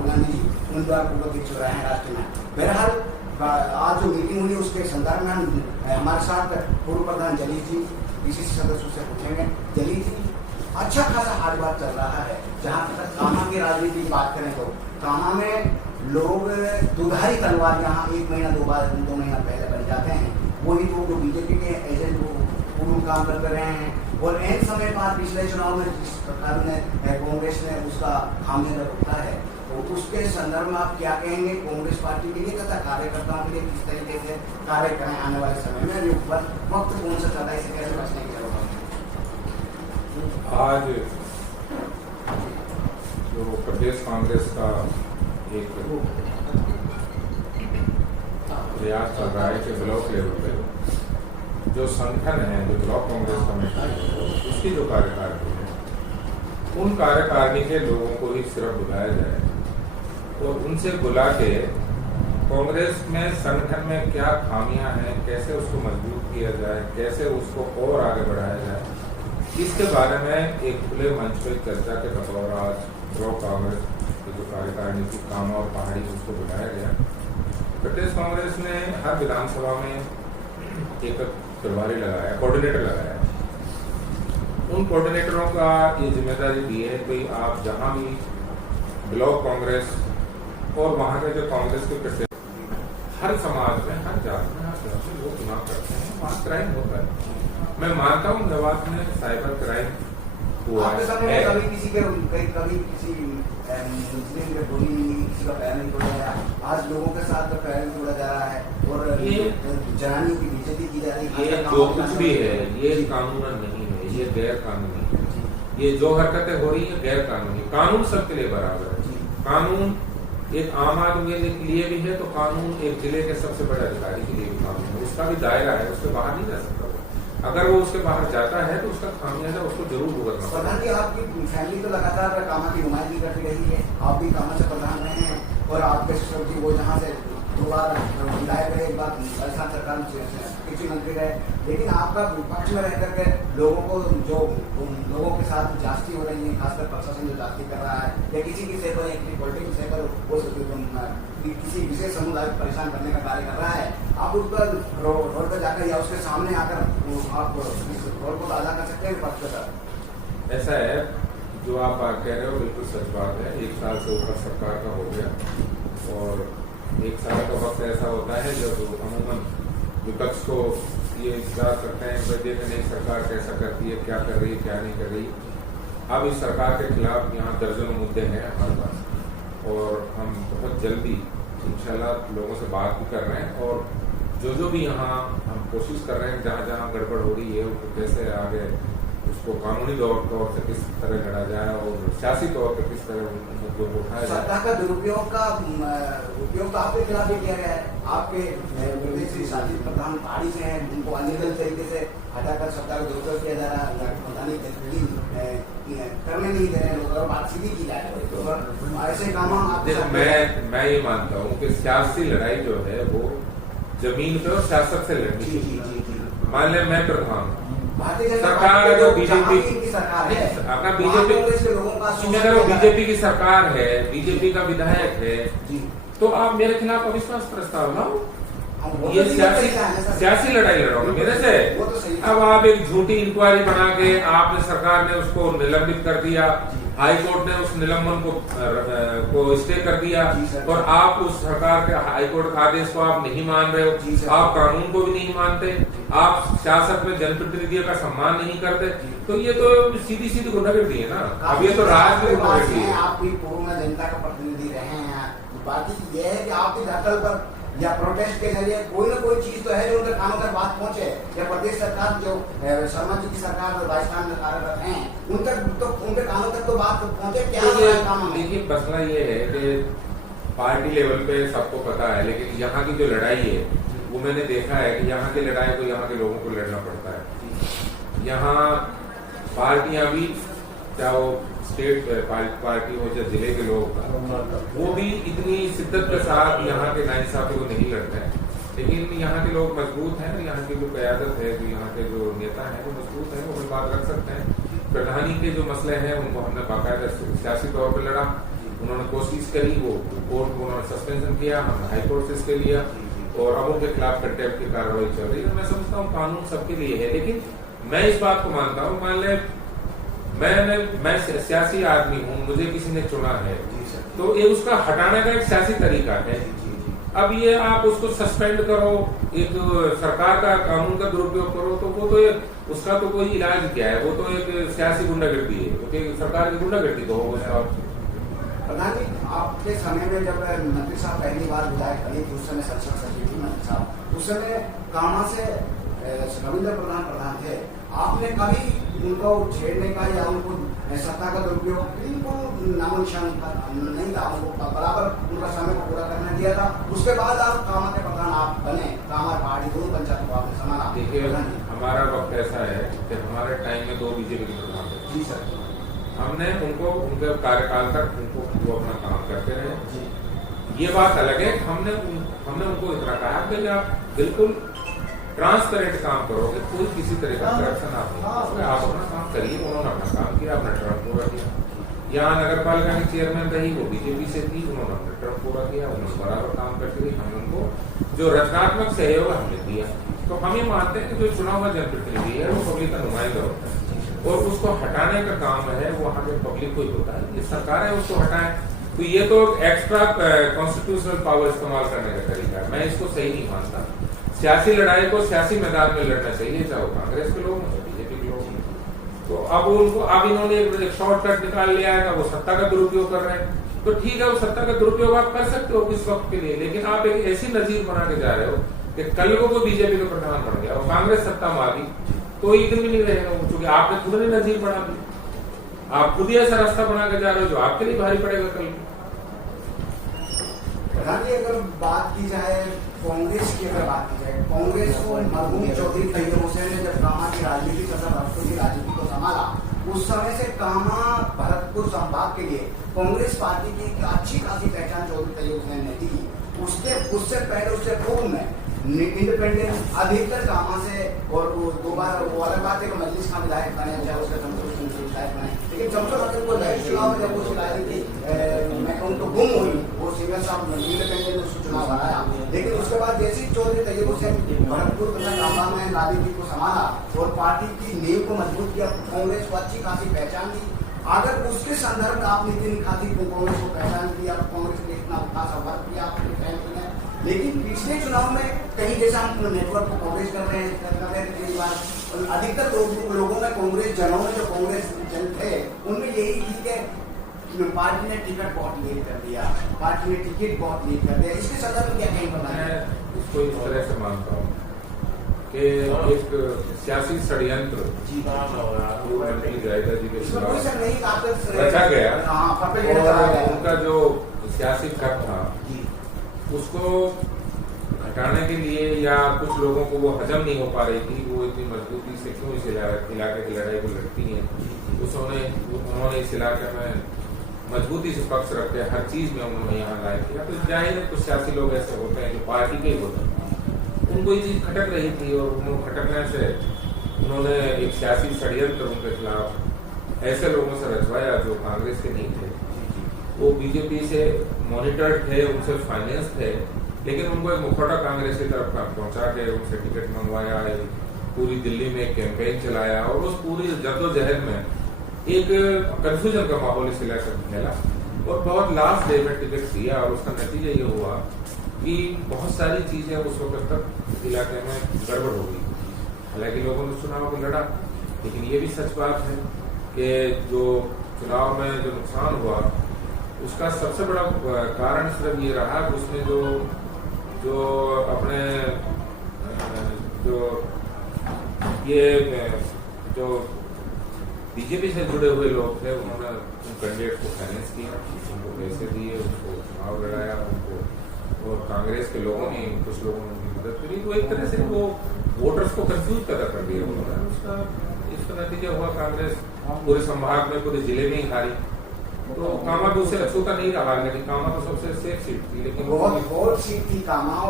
राहुल गांधी जी उम्मीदवार पूर्वक इच्छुक रहे हैं राष्ट्रीय में। बहरहाल आज जो मीटिंग हुई उसके संदर्भ में हमारे साथ पूर्व प्रधान जलील जी पीसीसी सदस्यों से पूछेंगे। जलील जी, अच्छा खासा हाथ बात चल रहा है। जहाँ तक कामा की राजनीति की बात करें तो कामा में लोग दुधारी तलवार यहाँ 1 महीना 2 महीना पहले बन जाते हैं, वही लोग जो बीजेपी के एजेंट पूर्व काम करते रहे हैं और एन समय बाद पिछले चुनाव में जिस प्रकार ने कांग्रेस ने उसका खामियाजा उठाया है, तो उसके संदर्भ में आप क्या कहेंगे कांग्रेस पार्टी के लिए तथा कार्यकर्ताओं के लिए किस तरीके से कार्य करें आने वाले समय में? वक्त कौन सा चाहता है, इसे कैसे बचने की जरूरत है? आज जो प्रदेश कांग्रेस का एक प्रयास चल रहा है कि ब्लॉक लेवल पे जो संगठन है, जो ब्लॉक कांग्रेस कमेटी है, उसकी जो कार्यकारिणी है, उन कार्यकारिणी के लोगों को ही सिर्फ बुलाया जाए और उनसे बुला के कांग्रेस में संगठन में क्या खामियां हैं, कैसे उसको मजबूत किया जाए, कैसे उसको और आगे बढ़ाया जाए, इसके बारे में एक खुले मंच पर चर्चा के बतौर आज ब्लॉक कांग्रेस की जो कार्यकारिणी की कामा और पहाड़ी उसको बुलाया गया। प्रदेश कांग्रेस ने हर विधानसभा में एक प्रभारी लगाया, कोऑर्डिनेटर लगाया। उन कोऑर्डिनेटरों का ये जिम्मेदारी दी है कि आप जहां भी ब्लॉक कांग्रेस और वहां के जो कांग्रेस के प्रत्येक हर समाज में, हर जात में, हर तरह से लोग चुनाव करते हैं, वहाँ क्राइम होता है। मैं मानता हूँ मेवात में साइबर क्राइम हुआ है, कभी किसी मुस्लिम के बोली किसी का पैर नहीं तोड़ा गया, आज लोगों के साथ पैर तोड़ा जा रहा है और ये जनानियों की बेइज्जती की जा रही है। ये जो कुछ भी है ये कानूनन नहीं है, ये गैर कानूनी है। ये जो हरकतें हो रही है गैर कानूनी। कानून सबके लिए बराबर है। कानून एक आम आदमी के लिए भी है तो कानून एक जिले के सबसे बड़े अधिकारी के लिए भी कानून है, उसका भी दायरा है, उसके बाहर नहीं जा सकता। अगर वो उसके बाहर जाता है तो उसका खामियाजा उसको जरूर भुगतना पड़ेगा। प्रधान जी, आपकी फैमिली तो लगातार कामा की नुमाइंदगी करती रही है, आप भी कामा से प्रधान रहे हैं और आपके ससुर जी वो जहाँ से 2 बार विधायक रहे, एक बार राजस्थान सरकार में कृषि मंत्री रहे, लेकिन आपका विपक्ष में रह करके लोगों को जो लोगों के साथ जास्ती हो रही है, खासकर प्रशासन जो जास्ती कर रहा है या किसी विषय पर किसी पॉलिटिक्स विषय पर वो किसी विशेष समुदाय को परेशान करने का कार्य कर रहा है, आप उस पर रोड पर जाकर या उसके सामने आकर आप इस रोड को ताज़ा कर सकते हैं विपक्ष के साथ? ऐसा है, जो आप बात कह रहे हो बिल्कुल सच बात है। 1 साल से ऊपर सरकार का हो गया और 1 साल का वक्त ऐसा होता है जब अमूमन विपक्ष को ये इंतजार करते हैं कि नहीं सरकार कैसा करती है, क्या कर रही है, क्या नहीं कर रही। अब इस सरकार के खिलाफ यहाँ दर्जनों मुद्दे हैं हमारे पास और हम बहुत जल्दी इंशाल्लाह लोगों से बात भी कर रहे हैं और जो भी यहाँ हम कोशिश कर रहे हैं, जहाँ जहाँ गड़बड़ हो रही है उसको कैसे आगे उसको कानूनी तौर से किस तरह लड़ा जाए और सियासी तौर पर किस तरह मुद्दों को उठाया जाए। सत्ता का दुरुपयोग का उपयोग तो आपके खिलाफ भी किया गया है। आपके प्रदेश के शासित प्रधान पहाड़ी से हैं, उनको अनलीगल तरीके से हटाकर सत्ता का दुरुपयोग किया जा रहा है, पता नहीं करने नहीं दे रहे लोग और बात सीधी की जा रही है। तो ऐसे काम मैं ये मानता हूँ कि सियासी लड़ाई जो है वो जमीन पे और सियासत से लड़नी चाहिए। मान ले मैं प्रधान हूँ, सरकार अगर बीजेपी की सरकार है, अगर बीजेपी की सरकार है, बीजेपी का विधायक है, तो आप मेरे खिलाफ अविश्वास प्रस्ताव लाओ। ये सियासी लड़ाई लड़ोगे मेरे से। अब आप एक झूठी इंक्वायरी बना के आपने सरकार ने उसको निलंबित कर दिया, हाई कोर्ट ने उस निलंबन को स्टे कर दिया और आप उस सरकार के हाई कोर्ट के आदेश को आप नहीं मान रहे हो, आप कानून को भी नहीं मानते, आप सियासत में जनप्रतिनिधियों का सम्मान नहीं करते, तो ये तो सीधी गुंडागर्दी है ना। अब ये तो राज की गुंडागर्दी है। आप भी पूर्ण जनता का प्रतिनिधि रहे हैं, बाकी ये है कि आपकी धरतल पर या प्रोटेस्ट के जरिए कोई ना कोई चीज तो है जो उनके कानों तक बात पहुंचे, या प्रदेश सरकार जो शर्मा जी की सरकार राजस्थान में कार्यरत हैं उन तक तो उनके कानों तक तो बात पहुंचे। क्या काम है? देखिए मसला ये है कि पार्टी लेवल पे सबको पता है, लेकिन यहाँ की जो लड़ाई है वो मैंने देखा है कि यहाँ की लड़ाई को यहाँ के लोगों को लड़ना पड़ता है। यहाँ पार्टियां भी, चाहे वो स्टेट पार्टी हो या जिले के लोग, वो भी इतनी शिद्दत के साथ यहाँ के नाइंसाफी को नहीं लड़ते हैं, लेकिन यहाँ के लोग मजबूत हैं, यहाँ की जो क़यादत है, जो यहाँ के जो नेता हैं वो मजबूत हैं, वो बात रख सकते हैं। प्रधानी के जो मसले हैं उनको हमने बाकायदा सियासी तौर पर लड़ा उन्होंने कोशिश करी, वो कोर्ट को उन्होंने सस्पेंशन किया, हमने हाई कोर्ट से इसके लिया और अब उनके खिलाफ कंटेम्प्ट की कार्रवाई चल रही है। मैं समझता हूँ कानून सबके लिए है, लेकिन मैं इस बात को मानता हूँ, मान ले मैं सियासी आदमी हूँ, मुझे किसी ने चुना है, तो ये उसका हटाने का एक सियासी तरीका है। अब ये आप उसको सस्पेंड करो, एक सरकार का कानून का दुरुपयोग करो, तो वो तो उसका तो कोई इलाज क्या है, वो तो एक सियासी गुंडागर्दी है, क्योंकि सरकार की गुंडागर्दी तो हो। प्रधान जी, आपके समय में जब मंत्री साहब पहली बार विधायक बने थे, उस समय संसद सचिव थे मंत्री साहब, उस समय कामा से रविंद्र प्रधान थे, आपने कभी उनको छेड़ने का या उनको सत्ता का दुरुपयोग बिल्कुल नामो निशान नहीं था, उनको बराबर उनका समय को पूरा करने दिया था। उसके बाद आप कामा के प्रधान आप बने, कामा पहाड़ी दोनों पंचायत को आपने संभाला। देखिए, हमारा वक्त ऐसा है कि हमारे टाइम में 2 बीजेपी के प्रधान थे। जी सर। हमने उनको उनके कार्यकाल तक उनको वो अपना काम करते रहे। ये बात अलग है, हमने उनको इतना कहा कि आप बिल्कुल ट्रांसपेरेंट काम करोगे, कोई किसी तरह का करप्शन आप नहीं, आप अपना काम करिए। उन्होंने अपना काम किया, अपना टर्म पूरा किया। यहाँ नगर पालिका के चेयरमैन रही, वो बीजेपी से थी, उन्होंने अपना टर्म पूरा किया, उन्होंने बराबर काम करते हुए हम उनको जो रचनात्मक सहयोग हमने दिया। तो हम ये मानते हैं कि जो चुना हुआ जनप्रतिनिधि है वो पब्लिक का नुमाइंदा होता है और उसको हटाने का काम है वो वहाँ के पब्लिक को ही होता है। ये सरकार है उसको हटाए, तो ये तो एक्स्ट्रा कॉन्स्टिट्यूशनल पावर इस्तेमाल करने का तरीका है। मैं इसको सही नहीं मानता। सियासी लड़ाई को सियासी मैदान में लड़ना चाहिए, चाहे वो कांग्रेस के लोग हों, बीजेपी के लोग हों। तो अब इन्होंने एक शॉर्टकट निकाल लिया है, वो सत्ता का दुरुपयोग कर रहे हैं। तो ठीक है, वो सत्ता का दुरुपयोग आप कर सकते हो किस वक्त के लिए, लेकिन आप एक ऐसी नजीर बना के जा रहे हो कि कल को कोई बीजेपी का प्रधान बन गया और कांग्रेस सत्ता में आ गई तो एक दिन भी नहीं रहेगा, क्योंकि आपने खुद ने नजीर बना दी। आप खुद ही ऐसा रास्ता बना के जा रहे हो जो आपके लिए भारी पड़ेगा कल। प्रधान जी, अगर बात की जाए कांग्रेस की, कांग्रेस को मरहूम चौधरी तैयब हुसैन ने जब कामा की राजनीति तथा भरतपुर की राजनीति को संभाला, उस समय से कामा भरतपुर संभाग के लिए कांग्रेस पार्टी की अच्छी खासी पहचान चौधरी तैयब हुसैन ने दी। उससे पहले, उससे पूर्व में इंडिपेंडेंट अधिकतर कामा से, और वो 2 बार वो अलग बात है कि मजलिस का विधायक बने, चाहे उसका विधायक बने, लेकिन जमशेद को चुनाव जब वो शिकायत थी, मैं कहूँ तो गुम हुई, वो सिंगर साहब इंडिपेंडेंट उसको चुनाव हराया। लेकिन उसके बाद जैसे ही चौधरी तैयब हुसैन भरतपुर तथा कामा में राजनीति को संभाला और पार्टी की नींव को मजबूत किया, कांग्रेस को अच्छी खासी पहचान दी। अगर उसके संदर्भ में आपने इतनी खासी कांग्रेस को पहचान दी, कांग्रेस ने इतना खासा वर्क किया आपने फैन किया, लेकिन पिछले चुनाव में कहीं जैसा हम नेटवर्क को कवरेज कर रहे हैं कई बार, अधिकतर लोगों में कांग्रेस जनों में जो कांग्रेस जन थे उनमें यही थी कि पार्टी ने टिकट बहुत लेट कर दिया, पार्टी ने टिकट बहुत लेट कर दिया। इसके संदर्भ में क्या कहीं बताया? मैं इसको इस तरह से मानता हूँ कि एक सियासी षड्यंत्र जायदा जी के रचा गया और उनका जो सियासी कट था उसको हटाने के लिए, या कुछ लोगों को वो हजम नहीं हो पा रही थी, वो इतनी मजबूती से क्यों इस इलाके की लड़ाई को लड़ती हैं, उन्होंने इस इलाके में मजबूती से पक्ष रखते हर चीज में उन्होंने यहाँ लाया किया। तो जाहिर है कुछ सियासी लोग ऐसे होते हैं जो पार्टी के ही होते हैं, उनको ये चीज खटक रही थी और उन्होंने खटकने से उन्होंने एक सियासी षड्यंत्र उनके खिलाफ ऐसे लोगों से रचवाया जो कांग्रेस के नहीं थे, वो बीजेपी से मॉनिटर्ड थे, उनसे फाइनेंस थे, लेकिन उनको एक मुखौटा कांग्रेस की तरफ पहुंचा के उनसे टिकट मंगवाया, पूरी दिल्ली में कैंपेन चलाया और उस पूरी जद्दोजहद में एक कंफ्यूजन का माहौल इस इलाके में फैला और बहुत लास्ट डे में टिकट दिया और उसका नतीजा ये हुआ कि बहुत सारी चीजें उस वक्त तक इलाके में गड़बड़ हो गई। हालांकि लोगों ने चुनाव को लड़ा, लेकिन ये भी सच बात है कि जो चुनाव में जो नुकसान हुआ उसका सबसे बड़ा कारण सिर्फ ये रहा कि उसमें जो अपने जो बीजेपी से जुड़े हुए लोग थे उन्होंने उन कैंडिडेट को फाइनेंस किया, उनको पैसे दिए, उनको चुनाव लड़ाया, उनको और कांग्रेस के लोगों ने, कुछ लोगों ने उनकी मदद करी। तो एक तरह से वो वोटर्स को कंफ्यूज पैदा कर दिया उन्होंने। इसका नतीजा हुआ कांग्रेस पूरे संभाग में, पूरे जिले में ही हारी। तो कामा तो उससे अछूता नहीं रहा, लेकिन कामा तो सबसे सेफ सीट थी, लेकिन बहुत सीट थी कामा।